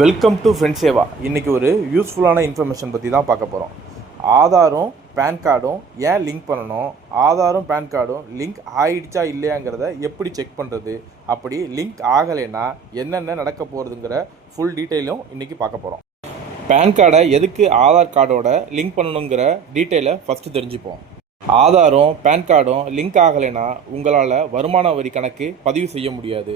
Welcome to friends Seva. இன்றைக்கி ஒரு யூஸ்ஃபுல்லான இன்ஃபர்மேஷன் பற்றி தான் பார்க்க போகிறோம். ஆதாரும் பேன் கார்டும் ஏன் லிங்க் பண்ணணும், ஆதாரும் பேன் கார்டும் லிங்க் ஆகிடுச்சா இல்லையாங்கிறத எப்படி செக் பண்ணுறது, அப்படி லிங்க் ஆகலைன்னா என்னென்ன நடக்க போகிறதுங்கிற ஃபுல் டீட்டெயிலும் இன்றைக்கி பார்க்க போகிறோம். பேன் கார்டை எதுக்கு ஆதார் கார்டோட லிங்க் பண்ணணுங்கிற டீட்டெயிலை ஃபஸ்ட்டு தெரிஞ்சுப்போம். ஆதாரும் பேன் கார்டும் லிங்க் ஆகலைன்னா உங்களால் வருமான வரி கணக்கு பதிவு செய்ய முடியாது.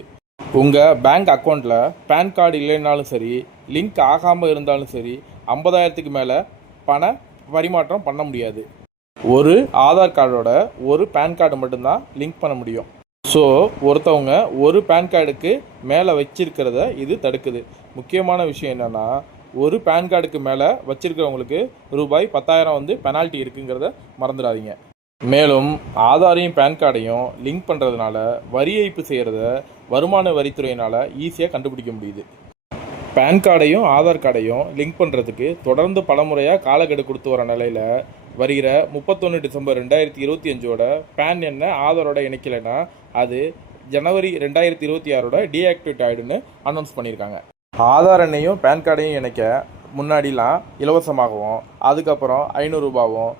உங்கள் பேங்க் அக்கௌண்ட்டில் பேன் கார்டு இல்லைன்னாலும் சரி, லிங்க் ஆகாமல் இருந்தாலும் சரி, 50,000க்கு மேலே பண பரிமாற்றம் பண்ண முடியாது. ஒரு ஆதார் கார்டோட ஒரு பேன் கார்டு மட்டும்தான் லிங்க் பண்ண முடியும். ஸோ ஒருத்தவங்க ஒரு பேன் கார்டுக்கு மேலே வச்சிருக்கிறத இது தடுக்குது. முக்கியமான விஷயம் என்னென்னா, ஒரு பேன் கார்டுக்கு மேலே வச்சிருக்கிறவங்களுக்கு ரூபாய் 10,000 பெனால்ட்டி இருக்குங்கிறத மறந்துடாதீங்க. மேலும் ஆதாரையும் பேன் கார்டையும் லிங்க் பண்ணுறதுனால வரி ஏய்ப்பு செய்கிறத வருமான வரித்துறையினால் ஈஸியாக கண்டுபிடிக்க முடியுது. பேன் கார்டையும் ஆதார் கார்டையும் லிங்க் பண்ணுறதுக்கு தொடர்ந்து பலமுறையாக காலக்கெடு கொடுத்து வர நிலையில் வருகிற 31 டிசம்பர் 2025 பேன் எண்ணை ஆதாரோட இணைக்கலைன்னா அது ஜனவரி 2026 டீஆக்டிவேட் ஆகிடுன்னு அனௌன்ஸ் பண்ணியிருக்காங்க. ஆதார் எண்ணையும் பேன் கார்டையும் இணைக்க முன்னாடிலாம் இலவசமாகவும், அதுக்கப்புறம் 500 ரூபாவும்,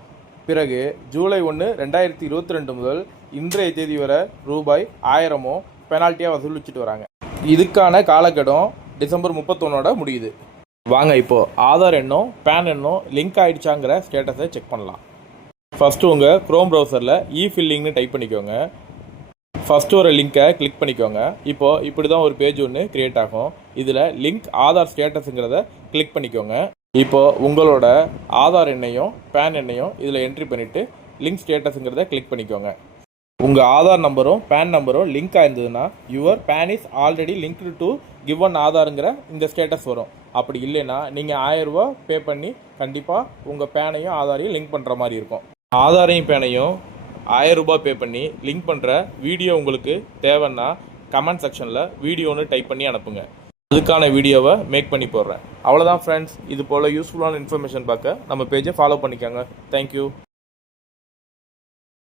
பிறகு ஜூலை 1, 2022 முதல் இன்றைய தேதி வரை ரூபாய் 1000 பெனால்ட்டியாக வசூலிச்சுட்டு வராங்க. இதுக்கான காலக்கெடும் டிசம்பர் 31 முடியுது. வாங்க இப்போது ஆதார் எண்ணும் பேன் எண்ணும் லிங்க் ஆகிடுச்சாங்கிற ஸ்டேட்டஸை செக் பண்ணலாம். ஃபஸ்ட்டு உங்கள் க்ரோம் ப்ரௌசரில் இ-ஃபில்லிங்னு டைப் பண்ணிக்கோங்க. ஃபஸ்ட்டு ஒரு லிங்க்கை கிளிக் பண்ணிக்கோங்க. இப்போது இப்படி தான் ஒரு பேஜ் ஒன்று க்ரியேட் ஆகும். இதில் லிங்க் ஆதார் ஸ்டேட்டஸுங்கிறத கிளிக் பண்ணிக்கோங்க. இப்போது உங்களோட ஆதார் எண்ணையும் பேன் எண்ணையும் இதில் என்ட்ரி பண்ணிவிட்டு லிங்க் ஸ்டேட்டஸுங்கிறத கிளிக் பண்ணிக்கோங்க. உங்கள் ஆதார் நம்பரும் பேன் நம்பரும் லிங்க் ஆயிருந்ததுன்னா your PAN is already linked to given ஆதாருங்கிற இந்த ஸ்டேட்டஸ் வரும். அப்படி இல்லைன்னா நீங்கள் 1000 ரூபா பே பண்ணி கண்டிப்பாக உங்கள் பேனையும் ஆதாரையும் லிங்க் பண்ணுற மாதிரி இருக்கும். ஆதாரையும் பேனையும் 1000 ரூபா பே பண்ணி லிங்க் பண்ணுற வீடியோ உங்களுக்கு தேவைன்னா கமெண்ட் செக்ஷனில் வீடியோன்னு டைப் பண்ணி அனுப்புங்க. அதுக்கான வீடியோவை மேக் பண்ணி போடுறேன். அவ்வளோதான் ஃப்ரெண்ட்ஸ். இது போல் யூஸ்ஃபுல்லான இன்ஃபர்மேஷன் பார்க்க நம்ம பேஜை ஃபாலோ பண்ணிக்கோங்க. தேங்க்யூ.